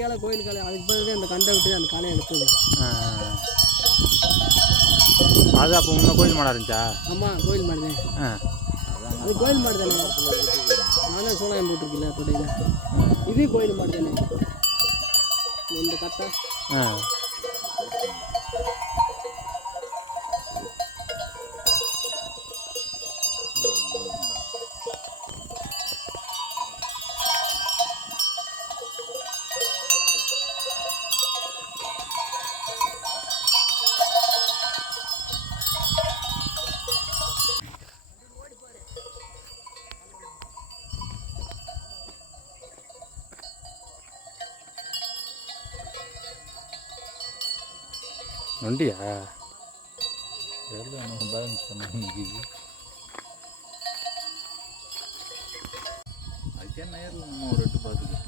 காலை கோயில் காலை அதுக்கு பிறகு அந்த கண்டை விட்டு அந்த காலையை எடுத்தது. அது அப்போ முன்ன கோயில் மாடா இருந்துச்சா? ஆமாம் கோயில் மாடு தான். அது கோயில் மாடு தானே. நானே சோளாயம் போட்டிருக்கல தொடையில். இது கோயில் மாடு தானே. இந்த கட்டை. ஆ. நொண்டியா அதுக்கே நேரில் நம்ம ஒரு எட்டு பார்த்துக்கலாம்.